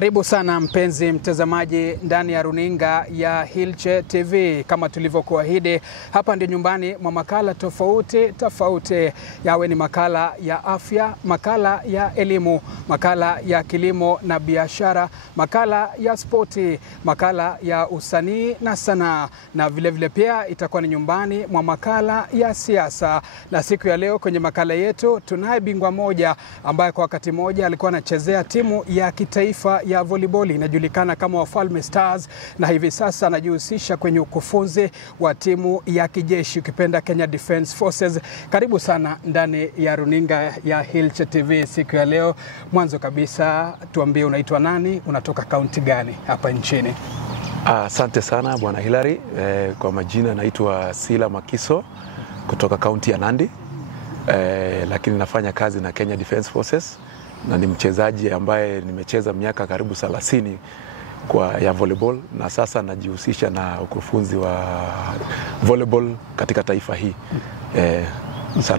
Karibu sana mpenzi mtazamaji ndani ya runinga ya Hilche TV. Kama tulivyokuahidi, hapa ndio nyumbani mwa makala tofauti, yawe ni makala ya afya, makala ya elimu, makala ya kilimo na biashara, makala ya spoti, makala ya usanii na sanaa, na vile pia itakuwa ni nyumbani mwa makala ya siasa. Na siku ya leo kwenye makala yetu tunaye bingwa moja ambaye kwa wakati moja alikuwa anachezea timu ya kitaifa ya volleyball inajulikana kama Wafalme Stars, na hivi sasa anajihusisha kwenye ukufunzi wa timu ya kijeshi ukipenda Kenya Defence Forces. Karibu sana ndani ya runinga ya Hilche TV siku ya leo. Mwanzo kabisa tuambie unaitwa nani, unatoka kaunti gani hapa nchini? Asante sana Bwana Hilary. Kwa majina naitwa Sila Makiso kutoka kaunti ya Nandi, lakini nafanya kazi na Kenya Defence Forces na ni mchezaji ambaye nimecheza miaka karibu 30 ya volleyball, na sasa najihusisha na ukufunzi wa volleyball katika taifa hii.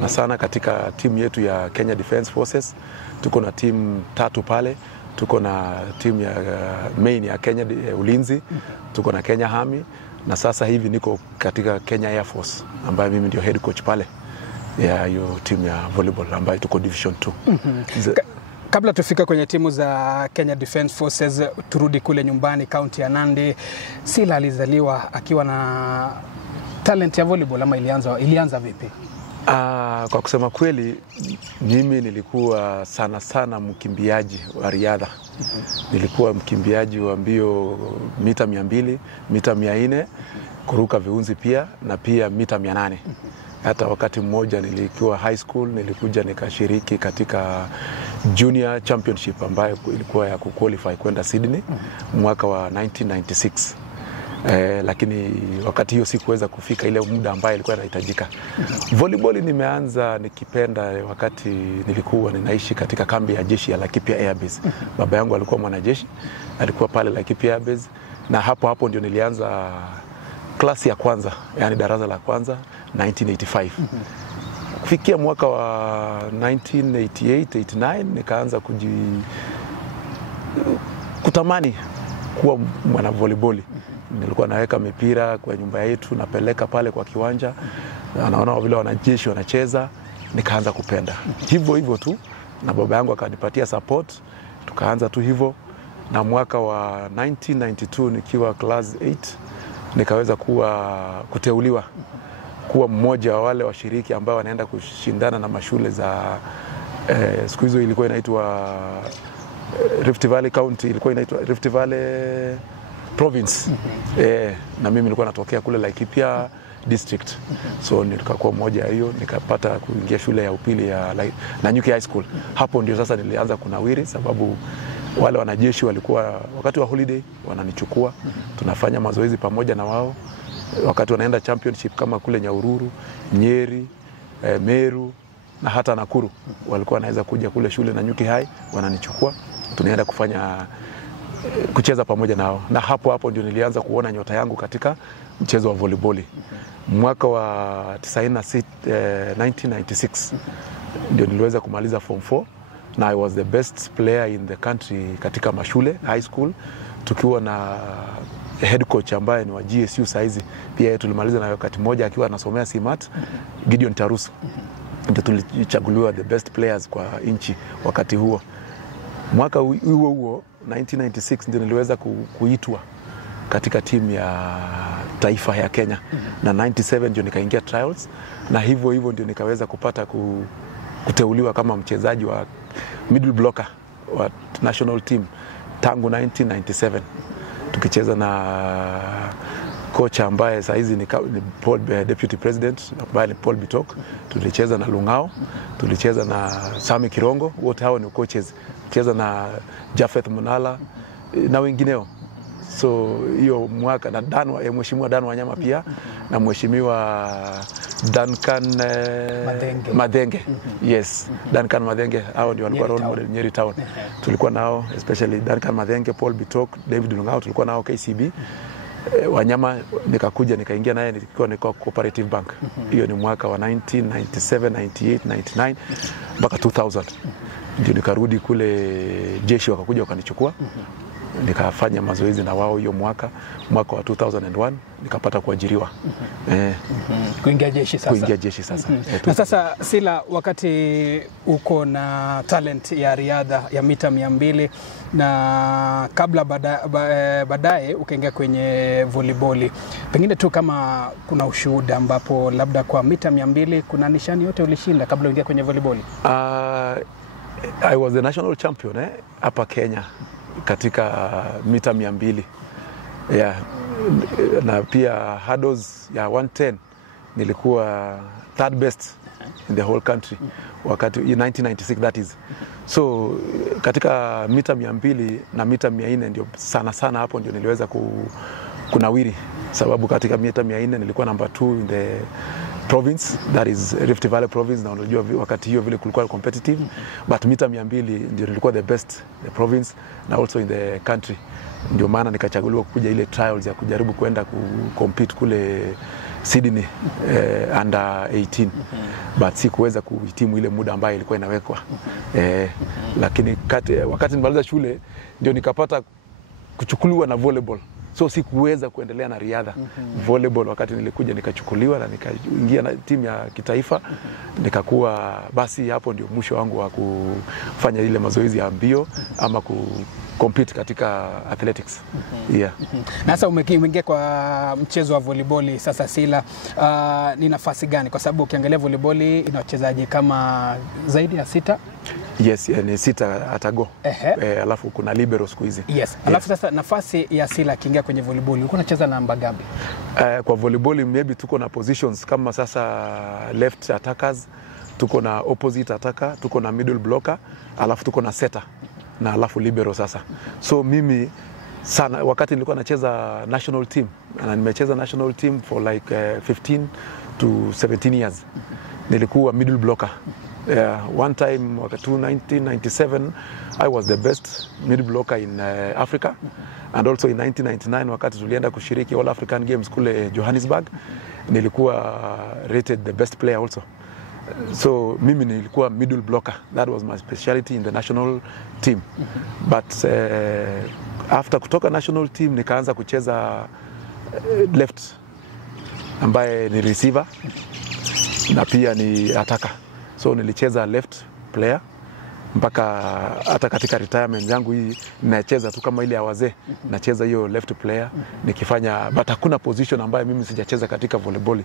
Sana katika timu yetu ya Kenya Defence Forces tuko na timu 3 pale. Tuko na timu ya main ya Kenya ulinzi, tuko na Kenya Army, na sasa hivi niko katika Kenya Air Force ambaye mimi ndio head coach pale ya hiyo timu ya volleyball ambayo tuko Division 2. Kabla tufika kwenye timu za Kenya Defence Forces, turudi kule nyumbani kaunti ya Nandi. Sila alizaliwa akiwa na talent ya volleyball ama ilianza vipi? Kwa kusema kweli, mimi nilikuwa sana mkimbiaji wa riadha. Nilikuwa mkimbiaji wa mbio mita 200, mita 400, kuruka viunzi pia, na pia mita 800. Hata wakati mmoja nilikuwa high school, nilikuja nikashiriki katika junior championship ambayo ilikuwa ya kuqualify kwenda Sydney mwaka wa 1996. Lakini wakati hiyo sikuweza kufika ile muda ambayo ilikuwa inahitajika. Volleyball nimeanza nikipenda wakati nilikuwa ninaishi katika kambi ya jeshi ya Laikipia Air Base. Baba yangu alikuwa mwanajeshi, alikuwa pale Laikipia Air Base, na hapo ndio nilianza klasi ya kwanza, yani darasa la kwanza 1985. Kufikia mwaka wa 1988-89 nikaanza kutamani kuwa mwana volleyball. Nilikuwa naweka mipira kwa nyumba yetu, napeleka pale kwa kiwanja, naona vile wanajeshi wanacheza, nikaanza kupenda. Hivyo tu, na baba yangu akanipatia support, tukaanza tu hivyo. Na mwaka wa 1992 nikiwa class 8 nikaweza kuteuliwa kuwa mmoja wa wale washiriki ambao wanaenda kushindana na mashule za siku hizo ilikuwa inaitwa Rift Valley County, ilikuwa inaitwa Rift Valley Province. Na mimi nilikuwa natokea kule Laikipia District. So nikakuwa mmoja hiyo, nikapata kuingia shule ya upili ya Nanyuki High School. Hapo ndio sasa nilianza kunawiri, sababu wale wanajeshi walikuwa wakati wa holiday wananichukua, tunafanya mazoezi pamoja na wao. Wakati wanaenda championship kama kule Nyahururu, Nyeri, Meru na hata Nakuru, walikuwa wanaweza kuja kule shule Nanyuki High, wananichukua, tunaenda kucheza pamoja nao. Na hapo ndio nilianza kuona nyota yangu katika mchezo wa volleyball. Mwaka wa 1996 ndio niliweza kumaliza form 4, na I was the best player in the country katika mashule high school, tukiwa na head coach ambaye ni wa GSU saizi. Pia tulimaliza na wakati mmoja akiwa anasomea SIMAT, Gideon Tarusu. Ndio tulichaguliwa the best players kwa nchi wakati huo. Mwaka huo 1996 ndio niliweza kuitwa katika timu ya taifa ya Kenya, na 97 ndio nikaingia trials, na hivyo ndio nikaweza kupata kuteuliwa kama mchezaji wa middle blocker wa national team tangu 1997, tukicheza na kocha ambaye saizi ni deputy president ambaye ni Paul Bitok. Tulicheza na Lungao, tulicheza na Sami Kirongo, wote hao ni coaches. Tulicheza na Jafeth Munala na wengineo. So hiyo mwaka na mheshimiwa Dan Wanyama pia, na mheshimiwa Duncan Madenge. Yes, Duncan Madenge, hao ndio walikuwa role model Nyeri Town. Tulikuwa nao especially Duncan Madenge, Paul Bitok, David Lungao, tulikuwa nao KCB. Wanyama nikakuja nikaingia naye nikiwa niko Cooperative Bank. Hiyo ni mwaka wa 1997, 98, 99 mpaka 2000. Ndio nikarudi kule jeshi, wakakuja wakanichukua. nikafanya mazoezi na wao hiyo mwaka wa 2001 nikapata kuajiriwa. Kuingia jeshi sasa. Na sasa Sila, wakati uko na talent ya riadha ya mita 200 na kabla baadaye ukaingia kwenye volleyball, pengine tu kama kuna ushuhuda ambapo labda kwa mita 200 kuna nishani yote ulishinda kabla uingia kwenye volleyball? I was the national champion hapa Kenya katika mita 200. Yeah. Na pia hurdles ya 110 nilikuwa third best in the whole country wakati in 1996 that is. So katika mita 200 na mita 400 ndio sana hapo ndio niliweza kunawiri, sababu katika mita 400 nilikuwa number 2 in the province, that is Rift Valley province, na unajua wakati hiyo vile kulikuwa competitive, but mita 200 ndio nilikuwa the best the province na also in the country. Ndio maana nikachaguliwa kuja ile trials ya kujaribu kwenda compete kule Sydney under 18, but sikuweza kuhitimu ile muda ambayo ilikuwa inawekwa. Lakini wakati nimaliza shule ndio nikapata kuchukuliwa na volleyball, so sikuweza kuendelea na riadha. Volleyball wakati nilikuja nikachukuliwa na nikaingia na timu ya kitaifa, nikakuwa basi hapo ndio mwisho wangu wa kufanya ile mazoezi ya mbio ama compete katika athletics. Yeah. Na sasa umeingia kwa mchezo wa volleyball sasa Sila, ni nafasi gani? Kwa sababu ukiangalia volleyball ina wachezaji kama zaidi ya 6. Yes, ni 6 atago. Alafu kuna libero siku hizi. Yes. Alafu sasa nafasi ya Sila akiingia kwenye volleyball, ulikuwa unacheza namba gapi? Kwa volleyball maybe tuko na positions kama sasa left attackers, tuko na opposite attacker, tuko na middle blocker, alafu tuko na setter na alafu libero sasa. So mimi sana wakati nilikuwa nacheza national team, na nimecheza national team for like 15 to 17 years. Nilikuwa middle blocker. One time wakati 1997 I was the best middle blocker in Africa, and also in 1999 wakati tulienda kushiriki All African Games kule Johannesburg, nilikuwa rated the best player also. So mimi nilikuwa middle blocker, that was my specialty in the national team. But after kutoka national team nikaanza kucheza left, ambaye ni receiver na pia ni attacker. So nilicheza left player mpaka hata katika retirement yangu hii nacheza tu kama ile ya wazee, nacheza hiyo left player nikifanya, but hakuna position ambayo mimi sijacheza katika volleyball.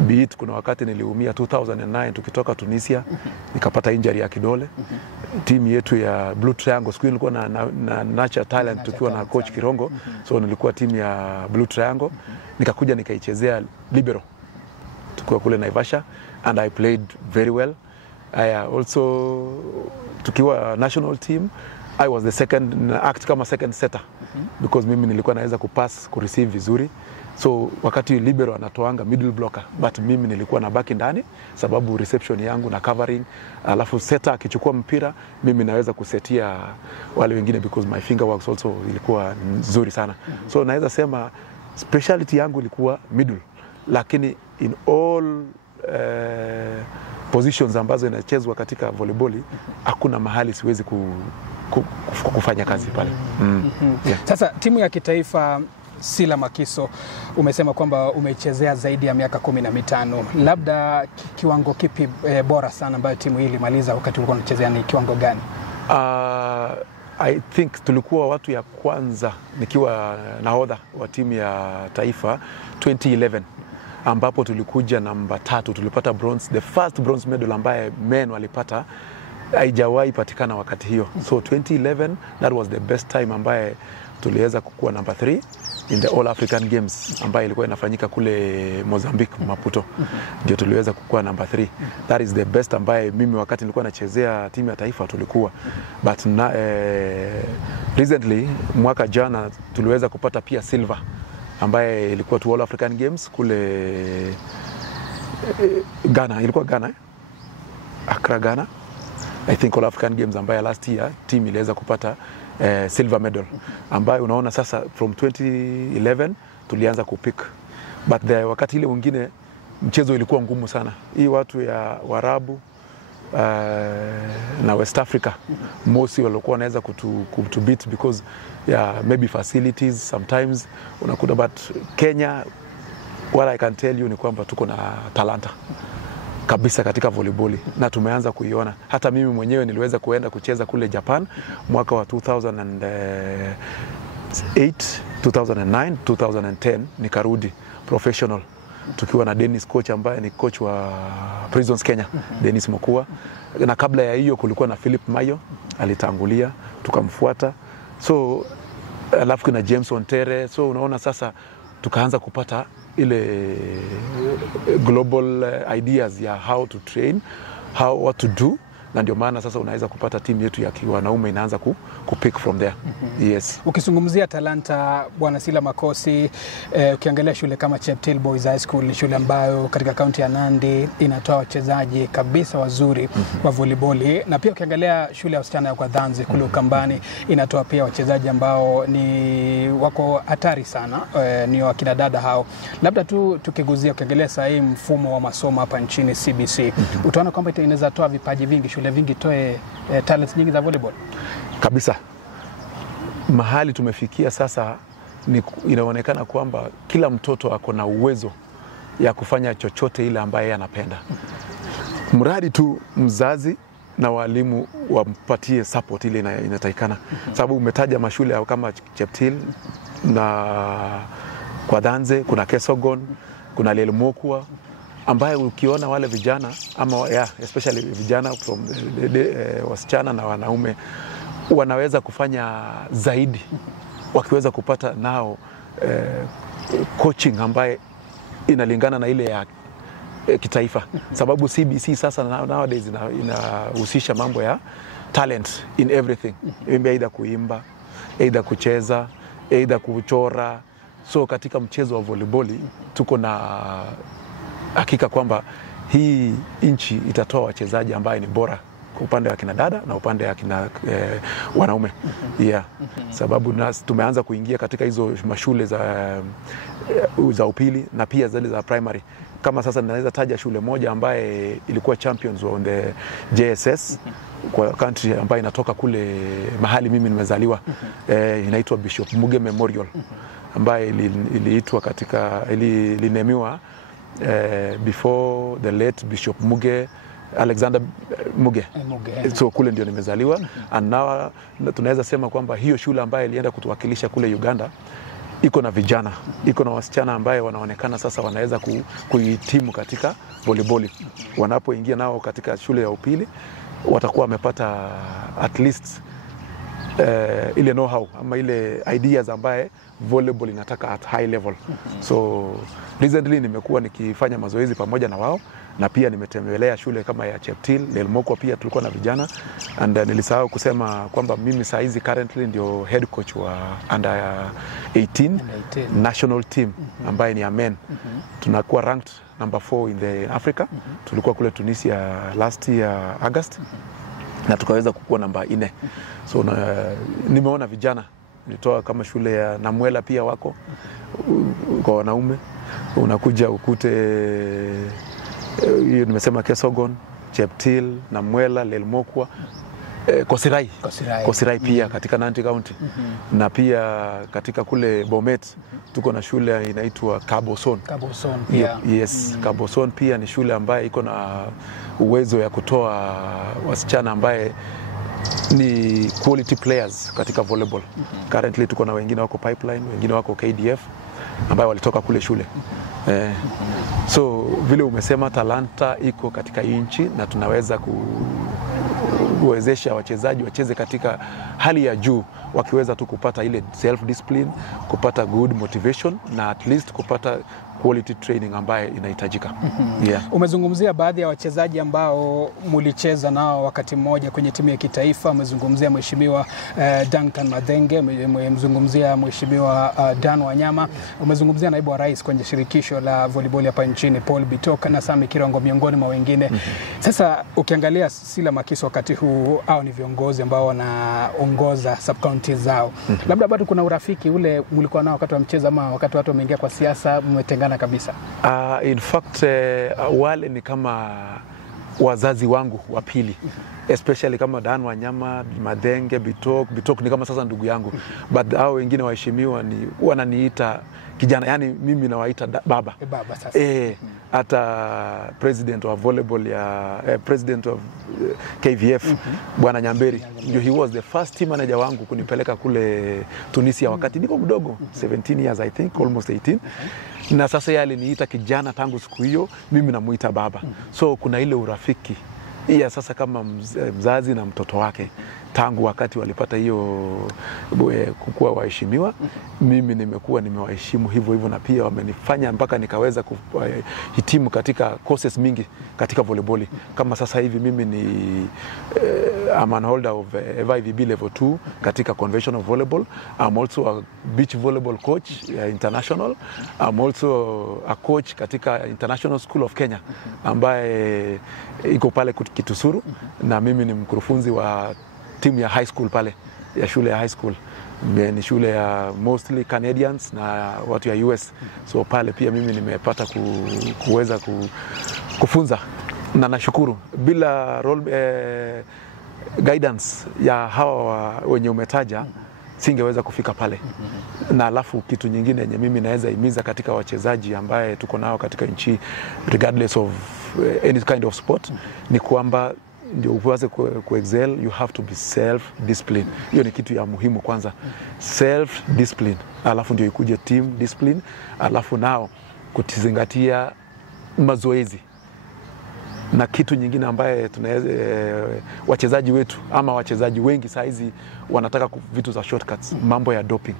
Beat kuna wakati niliumia 2009 tukitoka Tunisia, nikapata injury ya kidole. Timu yetu ya Blue Triangle, siku nilikuwa na Nature Talent tukiwa na coach Kirongo, so nilikuwa timu ya Blue Triangle, nikakuja nikaichezea libero tukiwa kule Naivasha, and I played very well. I also tukiwa national team I was the second act kama second setter, because mimi nilikuwa naweza kupass kureceive vizuri. So wakati libero anatoanga middle blocker, but mimi nilikuwa na baki ndani sababu reception yangu na covering, alafu setter akichukua mpira mimi naweza kusetia wale wengine, because my finger works also ilikuwa nzuri sana. So naweza sema specialty yangu ilikuwa middle, lakini in all positions ambazo inachezwa katika volleyball hakuna mahali siwezi kufanya kazi pale. Yeah. Sasa timu ya kitaifa Sila Makiso, umesema kwamba umechezea zaidi ya miaka 15. Labda kiwango kipi bora sana ambayo timu hii ilimaliza wakati ulikuwa unachezea, ni kiwango gani? I think tulikuwa watu ya kwanza nikiwa nahodha wa timu ya taifa 2011, ambapo tulikuja namba 3, tulipata bronze, the first bronze medal ambaye men walipata, haijawahi patikana wakati hiyo. So 2011 that was the best time ambaye tuliweza kukua namba 3 in the All African Games ambayo ilikuwa inafanyika kule Mozambique, Maputo. Ndio tuliweza kukua namba 3. That is the best ambaye mimi wakati nilikuwa nachezea timu ya taifa tulikuwa. But recently mwaka jana tuliweza kupata pia silver ambaye ilikuwa tu All African Games kule Ghana, ilikuwa Ghana, Accra, Ghana. I think All African Games ambaye last year team iliweza kupata silver medal, ambayo unaona sasa from 2011 tulianza kupick, but wakati ile mwingine mchezo ilikuwa ngumu sana. Hii watu ya Waarabu na West Africa mostly walikuwa wanaweza kutu beat because maybe facilities sometimes unakuta, but Kenya, what I can tell you ni kwamba tuko na talanta kabisa katika volleyball na tumeanza kuiona. Hata mimi mwenyewe niliweza kuenda kucheza kule Japan mwaka wa 2008, 2009, 2010 nikarudi professional tukiwa na Dennis coach ambaye ni coach wa Prisons Kenya, Dennis Mokua, na kabla ya hiyo kulikuwa na Philip Mayo alitangulia tukamfuata, so alafu kuna James Ontere. So unaona sasa tukaanza kupata ile global ideas ya how to train, what to do, na ndio maana sasa unaweza kupata timu yetu ya wanaume inaanza kupick from there. Yes. Ukizungumzia talanta Bwana Sila Makosi, ukiangalia shule kama Cheptil Boys High School, shule ambayo katika kaunti ya Nandi inatoa wachezaji kabisa wazuri wa volleyball, na pia ukiangalia shule ya wasichana ya Kwadhanzi kule Ukambani inatoa pia wachezaji ambao ni wako hatari sana, ni wakina dada hao. Labda tu tukiguzia, ukiangalia sasa hii mfumo wa masomo hapa nchini CBC, utaona kwamba inaweza toa vipaji vingi, shule vingi toe talents nyingi za volleyball kabisa. Mahali tumefikia sasa inaonekana kwamba kila mtoto ako na uwezo ya kufanya chochote ile ambaye anapenda, mradi tu mzazi na walimu wampatie support ile inatakikana. Sababu umetaja mashule kama Cheptil na Kwadhanzi, kuna Kesogon, kuna Lelmokwa, ambaye ukiona wale vijana ama especially vijana from wasichana na wanaume wanaweza kufanya zaidi wakiweza kupata nao coaching ambaye inalingana na ile ya kitaifa. Sababu CBC sasa nowadays inahusisha mambo ya talent in everything, either kuimba, either kucheza, either kuchora. So katika mchezo wa volleyball tuko na hakika kwamba hii nchi itatoa wachezaji ambaye ni bora kwa upande wa kina dada na upande wa kina wanaume. Sababu tumeanza kuingia katika hizo mashule za upili na pia zile za primary. Kama sasa ninaweza taja shule moja ambaye ilikuwa champions on the JSS kwa country ambayo inatoka kule mahali mimi nimezaliwa, inaitwa Bishop Muge Memorial, ambaye iliitwa katika ilinemiwa before the late Bishop Muge, Alexander Muge. So kule ndio nimezaliwa. And now tunaweza sema kwamba hiyo shule ambayo ilienda kutuwakilisha kule Uganda iko na vijana, iko na wasichana ambaye wanaonekana sasa wanaweza kuhitimu katika volleyball. Wanapoingia nao katika shule ya upili watakuwa wamepata at least ile know-how ama ile ideas ambaye volleyball inataka at high level. So recently nimekuwa nikifanya mazoezi pamoja na wao, na pia nimetembelea shule kama ya Cheptil, Lelmokwa pia tulikuwa na vijana, and nilisahau kusema kwamba mimi saa hizi currently ndio head coach wa under 18 national team ambaye ni Amen. Tunakuwa ranked number 4 in the Africa. Tulikuwa kule Tunisia last year August na tukaweza kukua namba 4. So nimeona vijana nitoa kama shule ya Namwela pia wako kwa wanaume, unakuja ukute hiyo nimesema Kesogon, Cheptil, Namwela, Lelmokwa, Kosirai pia katika Nandi County. Na pia katika kule Bomet tuko na shule inaitwa Kaboson pia. Yes, Kaboson pia ni shule ambaye iko na uwezo ya kutoa wasichana ambaye ni quality players katika volleyball. Currently tuko na wengine wako Pipeline, wengine wako KDF ambaye walitoka kule shule. So vile umesema talanta iko katika nchi na tunaweza kuwezesha wachezaji wacheze katika hali ya juu wakiweza tu kupata ile self discipline, kupata good motivation na at least kupata quality training ambaye inahitajika. Umezungumzia baadhi ya wachezaji ambao mulicheza nao wakati mmoja kwenye timu ya kitaifa. Umezungumzia mheshimiwa Duncan Madhenge, umezungumzia mheshimiwa Dan Wanyama, umezungumzia naibu wa rais kwenye shirikisho la volleyball hapa nchini Paul Bitoka na Sami Kirongo miongoni mwa wengine. Sasa ukiangalia Sila Makiso wakati huu au ni viongozi ambao wanaongoza sub counties zao. Labda bado kuna urafiki ule mlikuwa nao wakati wa mchezo ama wakati watu wameingia kwa siasa mmetengana kabisa? In fact wale ni kama wazazi wangu wa pili, especially kama Dan Wanyama, Madenge, Bitok ni kama sasa ndugu yangu, but hao wengine waheshimiwa ni wananiita kijana, yani mimi nawaita baba. Baba sasa. Hata president of volleyball president of KVF Bwana Nyamberi, ndio he was the first team manager wangu kunipeleka kule Tunisia wakati niko mdogo, 17 years I think, almost 18. Na sasa yeye aliniita kijana tangu siku hiyo, mimi namuita baba. So kuna ile urafiki ya sasa kama mzazi na mtoto wake tangu wakati walipata hiyo kukuwa waheshimiwa, mimi nimekuwa nimewaheshimu hivyo hivyo, na pia wamenifanya mpaka nikaweza kuhitimu katika courses mingi katika volleyball. Kama sasa hivi mimi ni I'm an holder of FIVB level 2 katika conventional volleyball. I'm also a beach volleyball coach international. I'm also a coach katika International School of Kenya ambaye iko pale Kitusuru, na mimi ni mkurufunzi wa timu ya high school pale, ya shule ya high school. Ni shule ya mostly Canadians na watu ya US. So pale pia mimi nimepata kuweza kufunza, na nashukuru bila guidance ya hawa wenye umetaja singeweza kufika pale. Na alafu kitu nyingine yenye mimi naweza himiza katika wachezaji ambaye tuko nao katika nchi, regardless of any kind of sport, ni kwamba ndio uweze ku-excel, you have to be self-discipline. Hiyo ni kitu ya muhimu kwanza. Self-discipline. Alafu ndio ikuje team discipline. Alafu nao kutizingatia mazoezi. Na kitu nyingine ambaye tunaweza wachezaji wetu ama wachezaji wengi saizi wanataka vitu za shortcuts, mambo ya doping.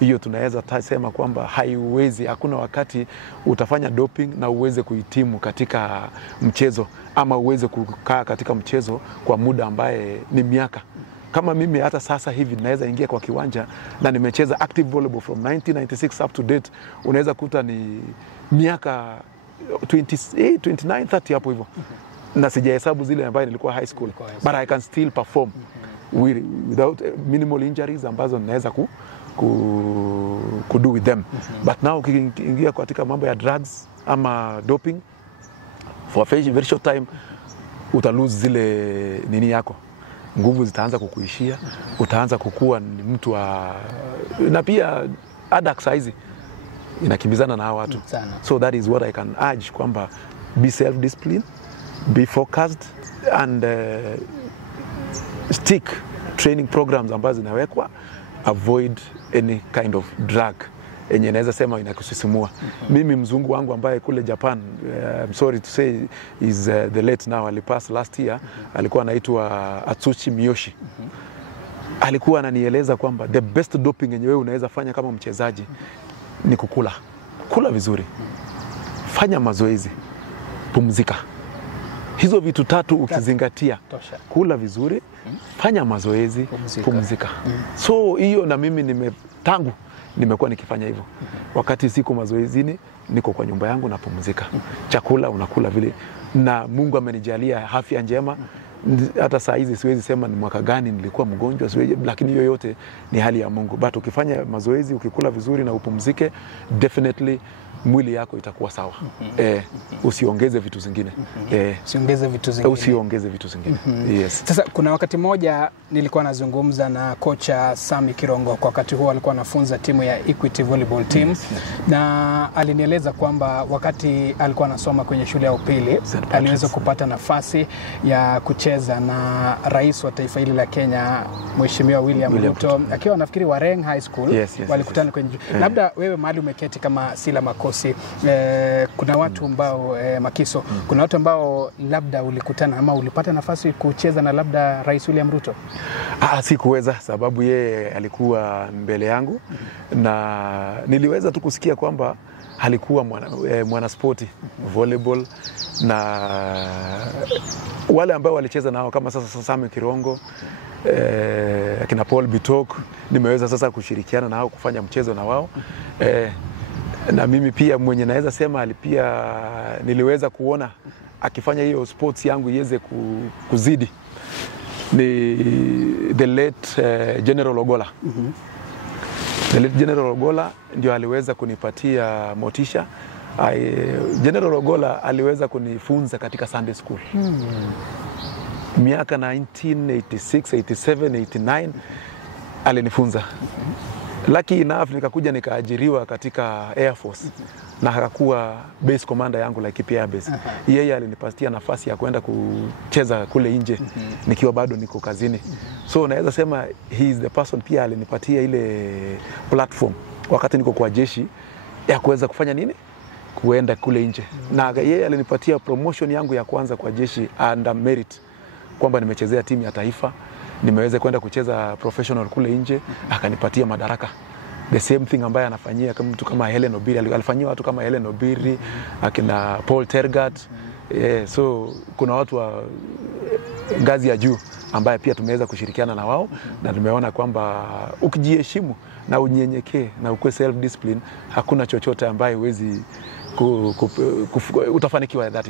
Hiyo tunaweza sema kwamba haiwezi, hakuna wakati utafanya doping na uweze kuhitimu katika mchezo ama uweze kukaa katika mchezo kwa muda ambaye ni miaka. Kama mimi hata sasa hivi naweza ingia kwa kiwanja na nimecheza active volleyball from 1996 up to date, unaweza kuta ni miaka 28, 29, 30 hapo hivyo. Na sijahesabu zile ambaye nilikuwa high school, but I can still perform without minimal injuries ambazo ninaweza do with them. But now ukiingia katika mambo ya drugs ama doping, for a very short time uta lose zile nini yako, nguvu zitaanza kukuishia, utaanza kukua ni mtu wa, na pia adak size inakimbizana na hao watu. So that is what I can urge, kwamba be self-disciplined, be focused, and stick training programs ambazo zinawekwa, avoid any kind of drug yenye naweza sema inakusisimua. Mimi mzungu wangu ambaye kule Japan, I'm sorry to say is the late now, alipass last year, alikuwa anaitwa Atsushi Miyoshi. Alikuwa ananieleza kwamba the best doping yenye wewe unaweza fanya kama mchezaji ni kula vizuri, fanya mazoezi, pumzika. Hizo vitu tatu ukizingatia, kula vizuri, fanya mazoezi, pumzika. So hiyo, na mimi nimekuwa nikifanya hivyo. Wakati siko mazoezini, niko kwa nyumba yangu na pumzika. Chakula unakula vile, na Mungu amenijalia afya njema. Hata saa hizi siwezi sema ni mwaka gani nilikuwa mgonjwa, lakini hiyo yote ni hali ya Mungu. But ukifanya mazoezi, ukikula vizuri na upumzike, definitely mwili yako itakuwa sawa. Usiongeze vitu zingine. Usiongeze vitu zingine. Yes. Sasa kuna wakati moja nilikuwa nazungumza na kocha Sami Kirongo, kwa wakati huo alikuwa anafunza timu ya Equity Volleyball Team. Na alinieleza kwamba wakati alikuwa anasoma kwenye shule ya upili, aliweza kupata nafasi ya kucheza na rais wa taifa hili la Kenya, Mheshimiwa William Ruto, akiwa nafikiri Wareng High School. Walikutana kwenye labda wewe mahali umeketi kama Sila Makosi, kuna watu ambao Makiso, kuna watu ambao labda ulikutana ama ulipata nafasi kucheza na labda Rais William Ruto? Sikuweza, sababu yeye alikuwa mbele yangu, na niliweza tu kusikia kwamba alikuwa mwana sporti volleyball, na wale ambao walicheza nao kama sasa Sami Kirongo, akina Paul Bitok, nimeweza sasa kushirikiana nao kufanya mchezo na wao. Na mimi pia mwenye naweza sema pia niliweza kuona akifanya hiyo sports yangu iweze kuzidi ni the late General Ogola. The late General Ogola ndio aliweza kunipatia motisha General Ogolla aliweza kunifunza katika Sunday school. Miaka 1986, 87, 89 alinifunza. Lucky enough nikakuja nikaajiriwa katika Air Force na akakuwa base commander yangu Laikipia Air Base. Yeye alinipatia nafasi ya kwenda kucheza kule nje nikiwa bado niko kazini. So naweza sema he is the person pia alinipatia ile platform wakati niko kwa jeshi ya kuweza kufanya nini? Kuenda kule nje. Na yeye alinipatia promotion yangu ya kwanza kwa jeshi under merit, kwamba nimechezea timu ya taifa, nimeweza kwenda kucheza professional kule nje, akanipatia madaraka. The same thing ambaye anafanyia kama mtu kama Helen Obiri, alifanyia watu kama Helen Obiri, akina Paul Tergat. So kuna watu wa ngazi ya juu ambaye pia tumeweza kushirikiana na wao, na tumeona kwamba ukijiheshimu na unyenyekee na ukue self discipline, hakuna chochote ambaye huwezi utafanikiwa. That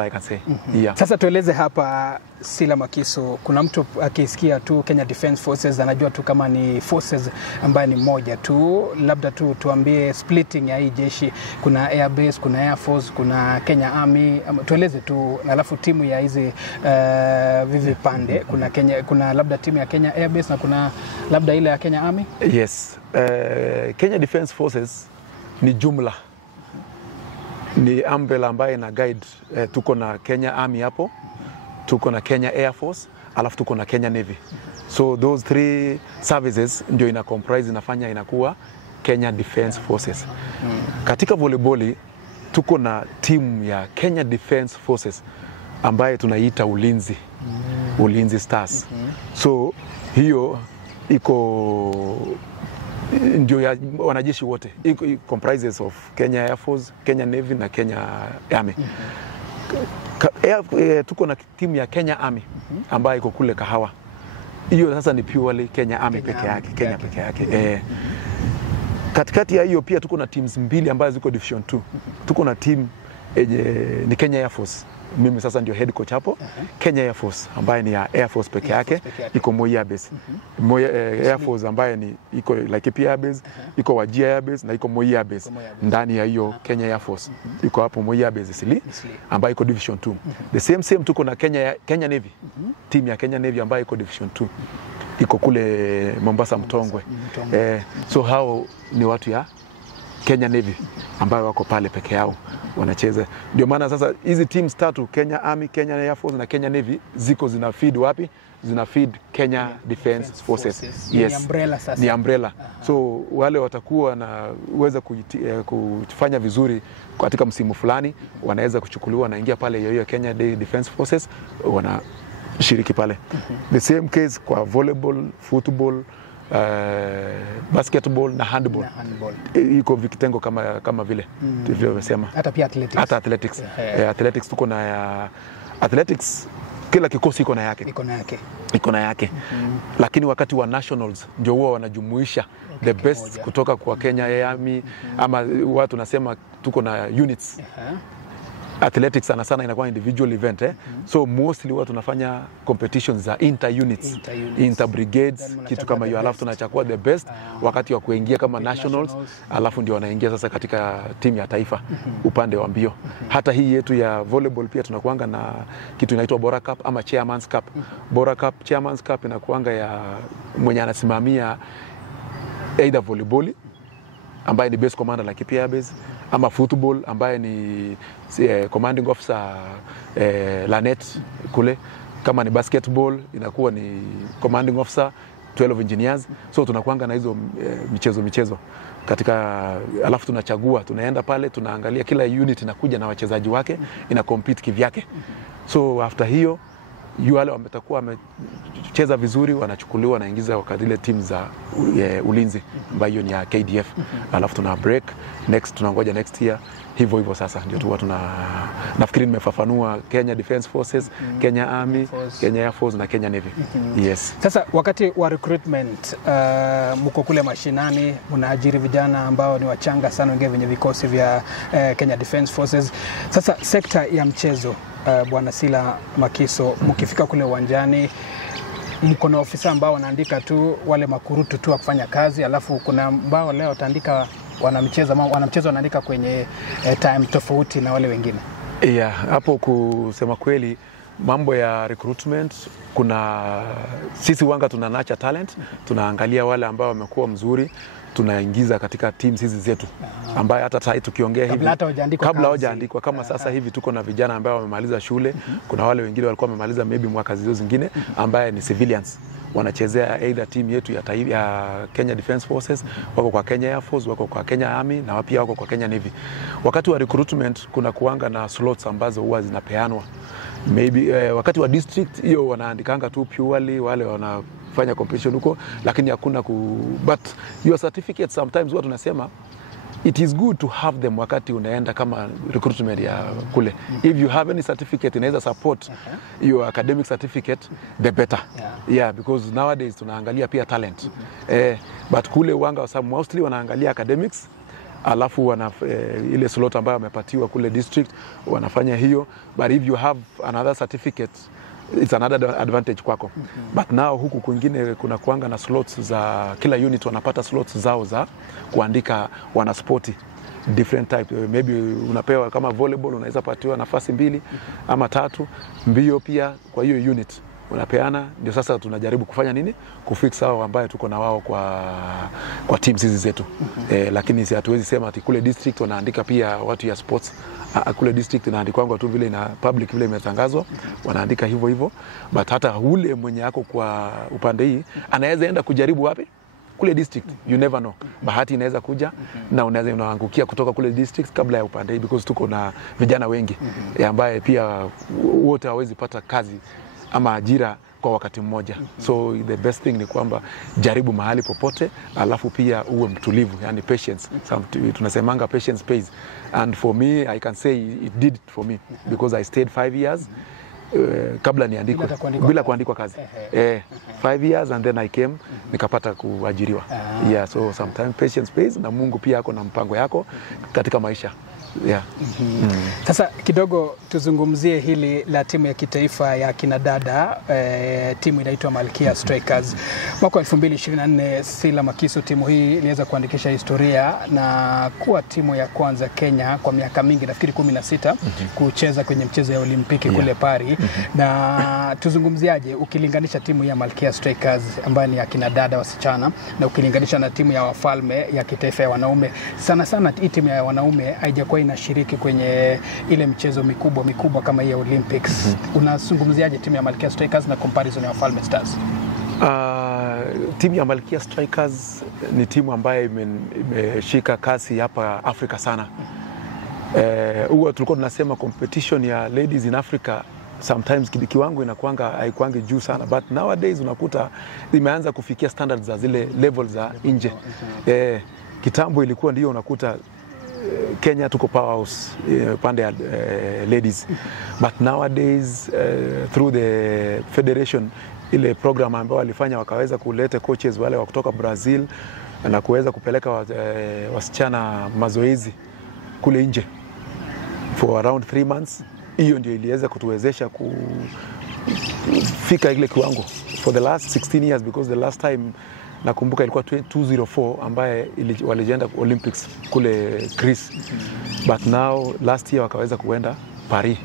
I can say. Yeah. Sasa tueleze hapa Sila Makiso, kuna mtu akisikia tu Kenya Defence Forces anajua tu kama ni forces ambaye ni moja tu, labda tu tuambie splitting ya hii jeshi, kuna Air Base, kuna Air Force, kuna Kenya Army, tueleze tu, alafu timu ya hizi vivi pande, kuna Kenya, kuna labda timu ya Kenya Air Base na kuna labda ile ya Kenya Army. Yes. Kenya Defence Forces ni jumla, ni umbrella ambaye na guide. Tuko na Kenya Army hapo, tuko na Kenya Air Force, alafu tuko na Kenya Navy. So those three services ndio ina comprise, inafanya inakuwa Kenya Defence Forces. Katika volleyball tuko na timu ya Kenya Defence Forces ambaye tunaita Ulinzi, Ulinzi Stars. So hiyo iko ndio ya wanajeshi wote, comprises of Kenya Air Force, Kenya Navy na Kenya Army. Tuko na timu ya Kenya Army ambayo iko kule Kahawa. Hiyo sasa ni purely Kenya Army peke yake, Kenya peke yake. Katikati ya hiyo pia tuko na teams mbili ambazo ziko Division 2. Tuko na team ni Kenya Air Force. Mimi sasa ndio head coach hapo. Kenya Air Force ambaye ni ya Air Force peke yake, iko Moi Air Base. Moi Air Force ambaye ni iko Laikipia Air Base, iko Wajir Air Base na iko Moi Air Base. Ndani ya hiyo Kenya Air Force iko hapo Moi Air Base Isili ambaye iko Division 2. The same tuko na Kenya Navy. Team ya Kenya Navy ambaye iko Division 2. Iko kule Mombasa Mtongwe. So hao ni watu ya Kenya Navy ambao wako pale peke yao wanacheza. Ndio maana sasa hizi teams tatu, Kenya Army, Kenya Air Force na Kenya Navy, ziko zina feed wapi? Zina feed Kenya Defence Forces. Yes. Ni umbrella sasa. Ni umbrella. So wale watakuwa na uweza kufanya vizuri katika msimu fulani, wanaweza kuchukuliwa na ingia pale hiyo Kenya Defence Forces, wanashiriki pale. The same case kwa volleyball, football, basketball na handball. Iko vikitengo kama vile tulivyosema. Hata pia athletics. Hata athletics. Athletics tuko na athletics, kila kikosi iko na yake. Iko na yake. Lakini wakati wa nationals ndio huwa wanajumuisha the best kutoka kwa Kenya Army, ama watu nasema tuko na units. Athletics sana inakuwa individual event. So mostly watu tunafanya competitions za inter-units, inter-brigades, kitu kama hiyo. Alafu tunachukua the best wakati wa kuingia kama nationals, alafu ndio wanaingia sasa katika timu ya taifa upande wa mbio. Hata hii yetu ya volleyball pia tunakuanga na kitu inaitwa Bora Cup ama Chairman's Cup. Bora Cup, Chairman's Cup inakuanga ya mwenye anasimamia either volleyball ambaye ni base commander Laikipia Air Base, ama football ambaye ni commanding officer Lanet kule. Kama ni basketball inakuwa ni commanding officer 12 engineers. So tunakuanga na hizo michezo katika, alafu tunachagua, tunaenda pale tunaangalia kila unit inakuja na wachezaji wake, ina compete kivyake. So after hiyo wale wametakuwa wamecheza vizuri wanachukuliwa na ingiza wakati ile team za ulinzi ambayo ni ya KDF. Alafu tuna break, next tunangoja next year, hivyo sasa ndio tu watu nafikiri nimefafanua Kenya Defence Forces, Kenya Army, Kenya Air Force na Kenya Navy. Yes. Sasa wakati wa recruitment mko kule mashinani, mnaajiri vijana ambao ni wachanga sana, wengine wenye vikosi vya Kenya Defence Forces. Sasa sekta ya mchezo, Bwana Sila Makiso, mkifika kule uwanjani mko na ofisa ambao wanaandika tu wale makurutu tu wa kufanya kazi, alafu kuna ambao leo wataandika wanamchezo wanaandika kwenye time tofauti na wale wengine? Hapo kusema kweli mambo ya recruitment, kuna sisi wanga tuna nurture talent, tunaangalia wale ambao wamekuwa mzuri, tunaingiza katika teams hizi zetu ambaye hata sasa tukiongea hivi kabla hawajaandikwa kama sasa hivi tuko na vijana ambao wamemaliza shule. Kuna wale wengine walikuwa wamemaliza maybe mwaka zingine ambaye ni civilians wanachezea either team yetu ya Kenya Defence Forces, wako kwa Kenya Air Force, wako kwa Kenya Army na pia wako kwa Kenya Navy. Wakati wa recruitment kuna kuanga na slots ambazo huwa zinapeanwa. Maybe wakati wa district hiyo wanaandikanga tu purely wale wanafanya competition huko, lakini hakuna but your certificate sometimes huwa tunasema it is good to have them wakati unaenda kama recruitment ya kule. If you have any certificate inaweza support your academic certificate, the better. Because nowadays tunaangalia pia talent. But kule wanga mostly wanaangalia academics, alafu ile slot ambayo wamepatiwa kule district wanafanya hiyo. But if you have another certificate, it's another advantage kwako. But now huku kwingine kuna kuanga na slots za kila unit wanapata slots zao za kuandika wanasporti different type. Maybe unapewa kama volleyball unaweza patiwa nafasi 2 ama 3, mbio pia kwa hiyo unit unapeana. Ndio sasa tunajaribu kufanya nini kufix hao ambaye tuko na wao kwa teams hizi zetu. Lakini hatuwezi sema ati kule district wanaandika pia watu ya sports. Kule district inaandikwa tu vile na public vile imetangazwa, wanaandika hivyo. But hata ule mwenye yako kwa upande hii anaweza enda kujaribu wapi kule district, you never know. Bahati inaweza kuja na unaweza unaangukia kutoka kule district kabla ya upande hii, because tuko na vijana wengi ambaye pia wote hawezi pata kazi ama ajira kwa wakati mmoja. So the best thing ni kwamba jaribu mahali popote, alafu pia uwe mtulivu, yani patience. Tunasemanga patience pays, and for me I can say it did it for me because I stayed 5 years kabla niandikwe bila kuandikwa kazi. 5 years and then I came nikapata kuajiriwa. So sometimes patience pays, na Mungu pia ako na mpango yako katika maisha. Sasa kidogo tuzungumzie hili la timu ya kitaifa ya kinadada, timu inaitwa Malkia Strikers. Mwaka 2024 Sila Makiso, timu hii iliweza kuandikisha historia na kuwa timu ya kwanza Kenya kwa miaka mingi, nafikiri 16 kucheza kwenye mchezo ya Olimpiki kule Paris. Na tuzungumziaje ukilinganisha timu ya Malkia Strikers ambayo ni ya kinadada wasichana na ukilinganisha na timu ya Wafalme ya kitaifa ya wanaume? Sana hii timu ya wanaume haijakuwa inashiriki kwenye ile mchezo mikubwa kama hii ya Olympics. Unazungumziaje timu ya Malkia Strikers na comparison ya Wafalme Stars? Timu ya Malkia Strikers ni timu ambayo imeshika kasi hapa Afrika sana. Huwa tulikuwa tunasema competition ya ladies in Africa sometimes kiwango haikuangi juu sana, but nowadays unakuta imeanza kufikia standards za zile level za nje. Kitambo ilikuwa ndio unakuta Kenya tuko powerhouse pande ya ladies, but nowadays through the federation, ile program ambayo walifanya wakaweza kuleta coaches wale wa kutoka Brazil na kuweza kupeleka wasichana mazoezi kule nje for around 3 months. Hiyo ndio iliweza kutuwezesha kufika ile kiwango for the last 16 years, because the last time nakumbuka ilikuwa 2004 ambaye walienda Olympics kule Greece. But now last year wakaweza kuenda Paris.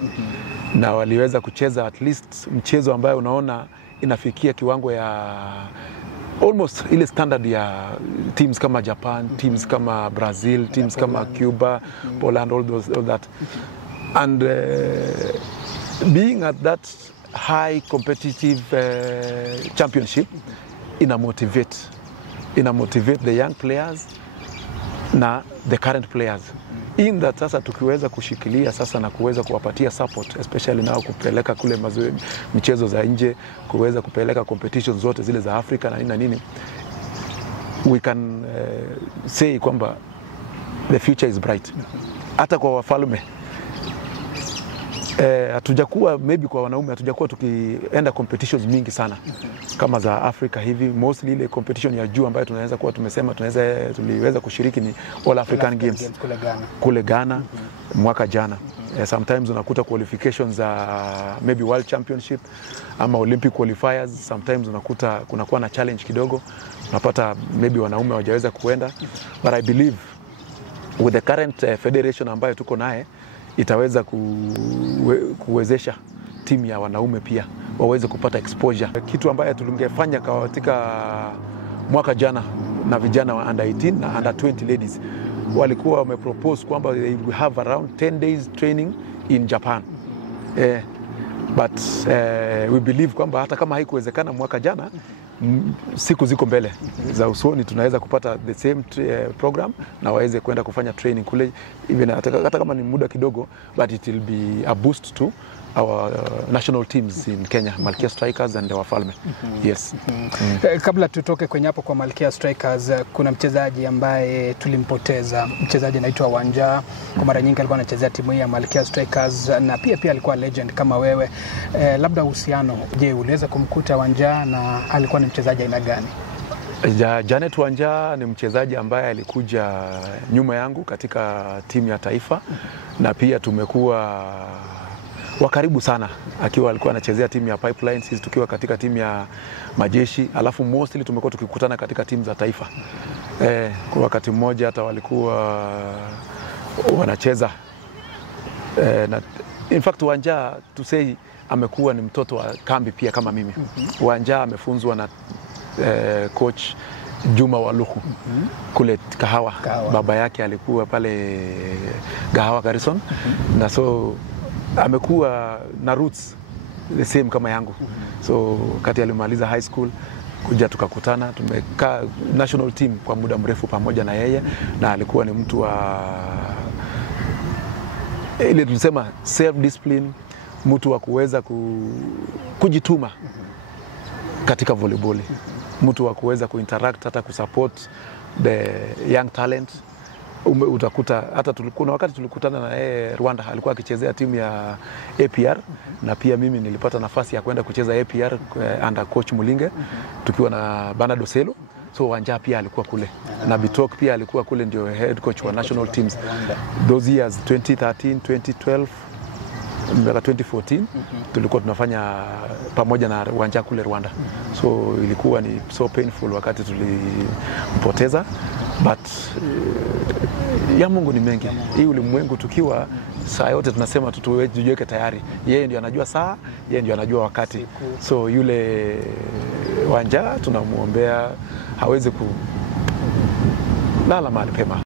Na waliweza kucheza at least mchezo ambayo unaona inafikia kiwango ya almost ile standard ya teams kama Japan, teams kama Brazil, teams kama Cuba, Poland, all that. And being at that high competitive championship ina motivate the young players na the current players. In that sasa tukiweza kushikilia sasa na kuweza kuwapatia support, especially nao kupeleka kule michezo za nje, kuweza kupeleka competitions zote zile za Afrika na nini, we can say kwamba the future is bright. Hata kwa Wafalme hatujakuwa maybe kwa wanaume hatujakuwa tukienda competitions mingi sana kama za Afrika hivi. Mostly ile competition ya juu ambayo tunaweza kuwa tuliweza kushiriki ni All African Games kule Ghana mwaka jana. Sometimes unakuta qualifications za maybe World Championship ama Olympic qualifiers. Sometimes unakuta kunakuwa na challenge kidogo, unapata maybe wanaume hawajaweza kuenda, but I believe with the current federation ambayo tuko naye itaweza kuwezesha timu ya wanaume pia waweze kupata exposure. Kitu ambayo tulingefanya katika mwaka jana na vijana wa under 18 na under 20 ladies walikuwa wamepropose kwamba they will have around 10 days training in Japan. But we believe kwamba hata kama haikuwezekana mwaka jana, siku ziko mbele za usoni tunaweza kupata the same program na waweze kwenda kufanya training kule, even hata kama ni muda kidogo, but it will be a boost to our national teams in Kenya, Malkia Strikers and Wafalme. Yes. Kabla tutoke kwenye hapo kwa Malkia Strikers, kuna mchezaji ambaye tulimpoteza, mchezaji anaitwa Wanja. Kwa mara nyingi alikuwa anachezea timu hii ya Malkia Strikers na pia alikuwa legend kama wewe. Labda uhusiano, je, uliweza kumkuta Wanja na alikuwa ni mchezaji aina gani? Janet Wanja ni mchezaji ambaye alikuja nyuma yangu katika timu ya taifa na pia tumekuwa wakaribu sana alikuwa anachezea timu ya Pipeline, sisi tukiwa katika timu ya majeshi, alafu mostly tumekuwa tukikutana katika timu za taifa. Kwa wakati mmoja hata walikuwa wanacheza na in fact Wanja to say amekuwa ni mtoto wa kambi pia kama mimi. Wanja amefunzwa na coach Juma Waluhu kule Kahawa. Baba yake alikuwa pale Kahawa Garrison na so amekuwa na roots the same kama yangu. So kati alimaliza high school kuja tukakutana, tumekaa national team kwa muda mrefu pamoja na yeye, na alikuwa ni mtu wa ile tunasema self discipline, mtu wa kuweza kujituma katika volleyball, mtu wa kuweza kuinteract hata kusupport the young talent. Utakuta hata kuna wakati tulikutana na yeye Rwanda, alikuwa akichezea timu ya APR na pia mimi nilipata nafasi ya kwenda kucheza APR under coach Mulinge tukiwa na Bernardo Doselo. So Wanja pia alikuwa kule na Bitok pia alikuwa kule, ndio head coach wa national teams those years 2013, 2012 mpaka 2014 tulikuwa tunafanya pamoja na Wanja kule Rwanda. So ilikuwa ni so painful wakati tulimpoteza, but ya Mungu ni mengi. Hii ulimwengu tukiwa saa yote tunasema tujiweke tayari. Yeye ndio anajua saa, yeye ndio anajua wakati. So yule Wanja tunamuombea hawezi kulala mahali pema.